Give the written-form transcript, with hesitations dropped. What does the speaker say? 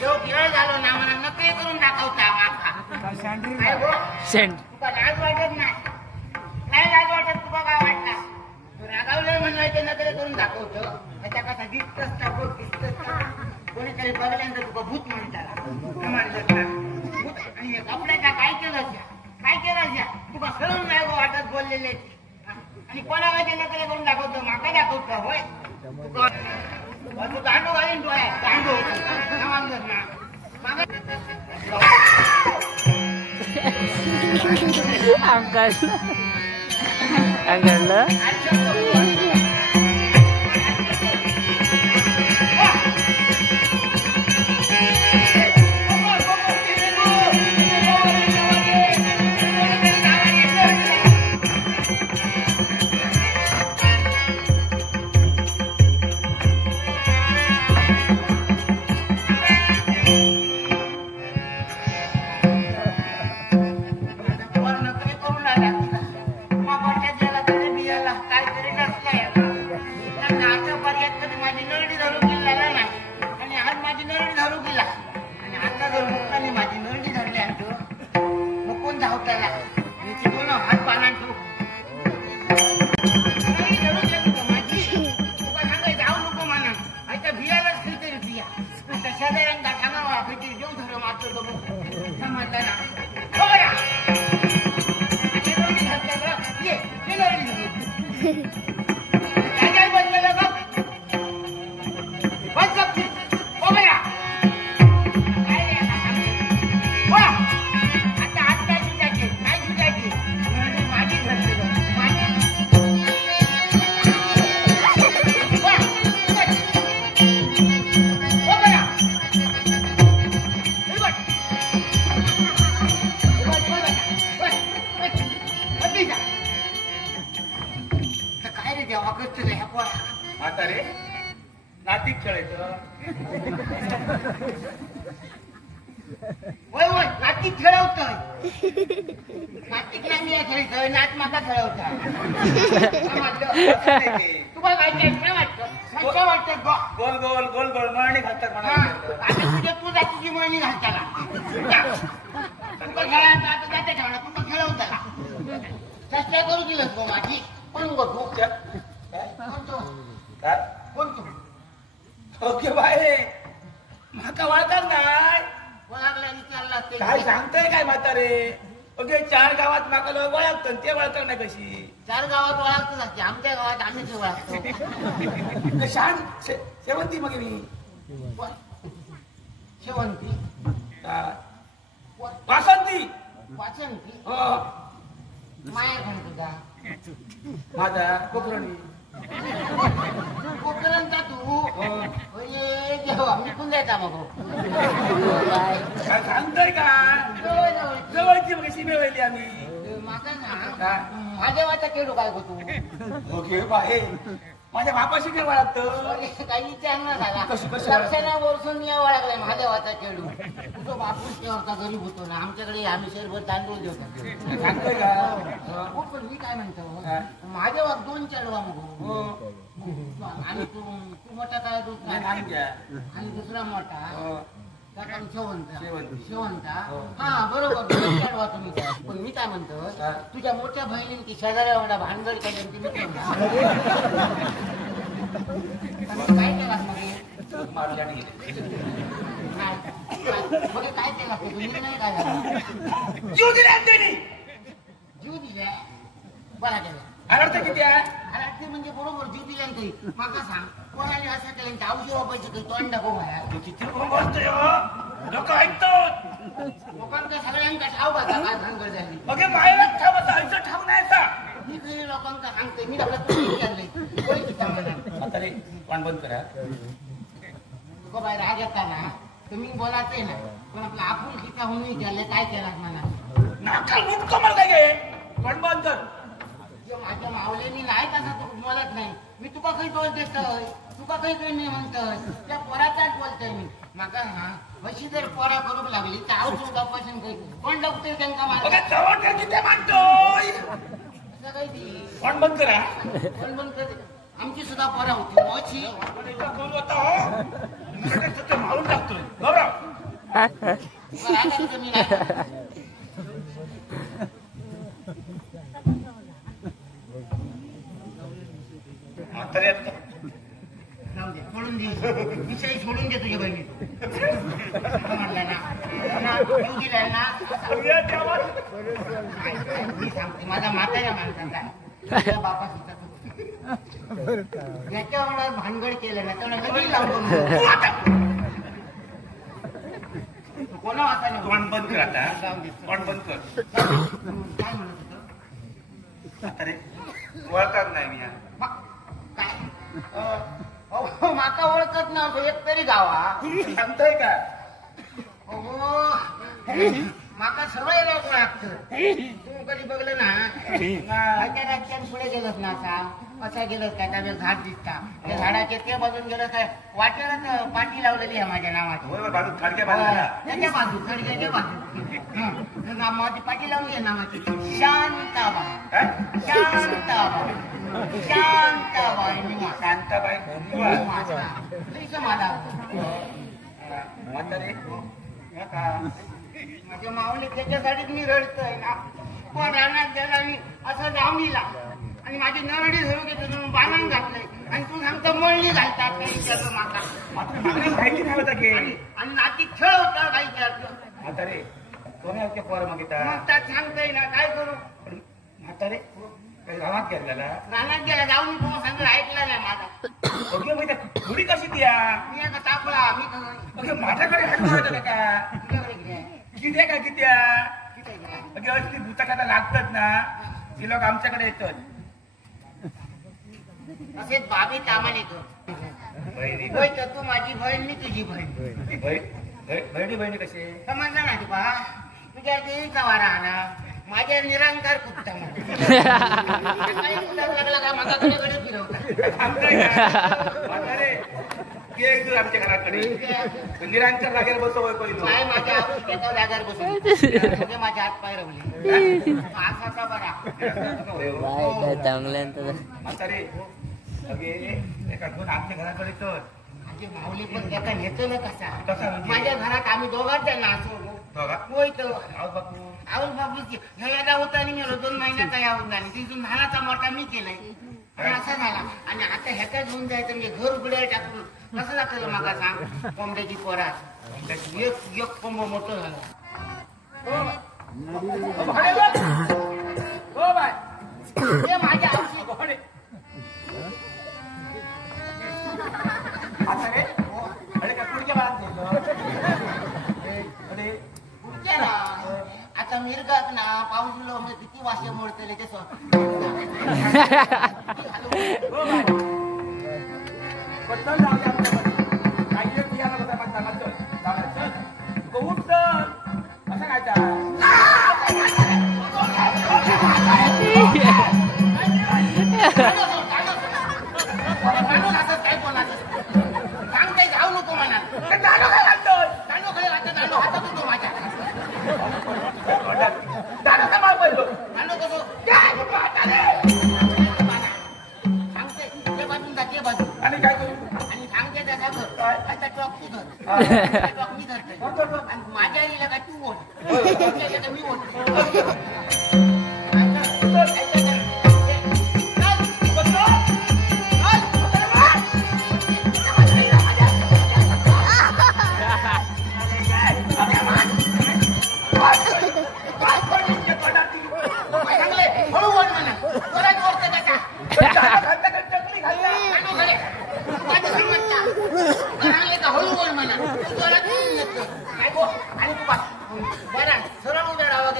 वेळ झालो ना मला नकळी करून दाखवता माका सेंड तुका लाज वाटत नाही लाज वाटत तुका काय वाटता तू रागावलंय म्हणून नकळी करून दाखवतो त्याच्या कसा दिसतच ना कोणीतरी बघल्यानंतर तुका भूत म्हणतात आणि कपड्याच्या काय केलं तुका सरून नाही वाटत बोललेले आणि कोणाला ते नकळी करून दाखवतो माका दाखवतो होय तू दांडू घालीन डोळ्यात दांडू अंकल शेवंती मग मी शेवंती वासंती माया कोण तुझा माझा कोकरणी कोकरणचा तू जेव्हा मी पण जायचा मग काय सांगतोय का जवळची मग सीमेवली आम्ही माका ना महादेवाचा खेळू काय गो तू ओके बाहे माझ्या बापाशी काय वळखत काही विचार न झाला लक्षणा वर्षून वळखलाय महादेवाचा खेळू तुझा बापूस तेव्हा गरीब होतो ना आमच्याकडे आम्ही शेरभर तांदूळ देतो सांगतोय का पण मी काय म्हणतो महादेवा 2 चढवा मग आणि तू मोठा काय आणि दुसरा मोठा शेवंता हा बरोबर चढवा तुम्ही पण मी काय म्हणतो तुझ्या मोठ्या बहिणीने ती शेजाऱ्या एवढा भानगड केली ती मी काय केला मग काय केला तुम्ही नाही काय झाला जीव दिला जीव दिला बरा केला अर्थ किती आहे अरे म्हणजे बरोबर जीव दिल्या काही माका सांग कोणाने असं केलं की औषध वापरायचं काही तोंड दाखव माया किती बसतोय लोक ऐकतात लोकांका सगळ्यांका ठाव का काय भानगड झाली ओके बाहेर ठाव आयचं ठाव नाही मी काही लोकांका सांगते मी आपला तुम्ही आणलंय आता रे पण बंद करा तुका बाहेर राग येता ना तुम्ही बोलायचंय ना पण आपला आपण किती होऊन विचारले काय केला मला नाकाल मूठ कमल काय गे पण बंद कर माझ्या मावलेनी नाही तसा तू बोलत नाही मी तुका काही दोष देतोय तुका काही नाही म्हणतोय त्या पोराचाच बोलतोय मी माका हा अशी जर पोरा करूक लागली तर आऊ तपासून काही कोण डॉक्टर त्यांना माझ्या किती मानतोय असं काही ती पण बंद करा पण बंद कर आमची सुद्धा पोरा होती मोची मारून टाकतोय बरोबर मी नाही. जाऊ दे, सोडून दे विषय सोडून दे तुझ्या बहिणी म्हणला ना जीव दिलाय ना. मी सांगते माझा म्हाताऱ्या माणसाचा तुझ्या बापाचा याच्यावर भानगड केलं ना तेवढं लगेच लावून कोणा वाचा नाही. तोंड बंद कर आता. तोंड बंद कर. काय म्हणत होतं अरे ओळखत नाही मी काय माका ओळखत ना एक तरी गावा सांगतोय का माका सवय लोक लागतं. तू कधी बघलं ना राज्यात पुढे गेलंच ना असा गेलंच काय त्या झाड दिसता त्या झाडाच्या ते बाजून गेलं काय वाटेला पाठी लावलेली आहे माझ्या नावाची बाजू खडक्या बाजूला त्याच्या बाजू खडक्याच्या बाजू नावाची पाठी लावली आहे नावाची शांताबाई. शांताबाई शांताबाई शांताबाई मला म्हातारे माझ्या माऊली त्याच्यासाठीच मी रडतोय ना. पण रानात गेला मी असं दावणीला आणि माझी नरडी धरून घेतो बांधून घातलंय आणि तू सांगतो मळणी घालतात काही विचारलं माका माहिती नाही होता की आणि नाती खेळ होता काही विचारलं म्हातारे कोणी होते पोर मागिता मग त्यात सांगतोय ना काय करू. म्हातारे काही गावात गेला रानात गेला जाऊन तू सांगतो ऐकला नाही माझा. ओके माहिती थोडी कशी द्या मी आता टाकला मी माझ्याकडे का तुझ्याकडे घे किती का कित्या तिथे घे. असली भूताकाला लागतात ना ती लोक आमच्याकडे येतात. असेच बाबी कामाने कर होय तर तू माझी बहीण मी तुझी बहीण. बहिणी बहिणी कसे समजलं ना तुला तुझ्या देवीचा वारा आला माझ्या निरंकार कुत्ता लागला का माझ्याकडे फिरवता आमच्या घराकडे निरंकार लागेल बसव काय माझ्या जागेवर बसून माझे हात पाय रवले असाचा बरा म्हातारे एका दोन आमच्या घराकडे तर माझी माऊली पण त्याचा नेतो ना कसा कसा म्हणजे? माझ्या घरात आम्ही दोघांच त्यांना असो होय तर बापू आवल बापूची ह्या होता आणि मी 2 महिन्याचा या होता आणि तिथून लहानाचा मोठा मी केलाय आणि असा झाला. आणि आता ह्याचा घेऊन जायचं म्हणजे घर उघड्या टाकून कसं लागतं मागा सांग. कोंबड्याची पोरात एक कोंब मोठं झालं. ते माझ्या आवशी आता मिरगात ना पाऊस किती वाशे मोडतले ते काय कोणाचं सांगते जाऊ नको म्हणा हातात होतो माझ्या सांगते ते बाजून जाते बाजू आणि काय करू आणि सांगते त्याचा घर आता टॉक तू धर टॉक मी धरतोय आणि माझ्या आईला काय तू ओढ मी ओढतो. सरळ उभ्या राहा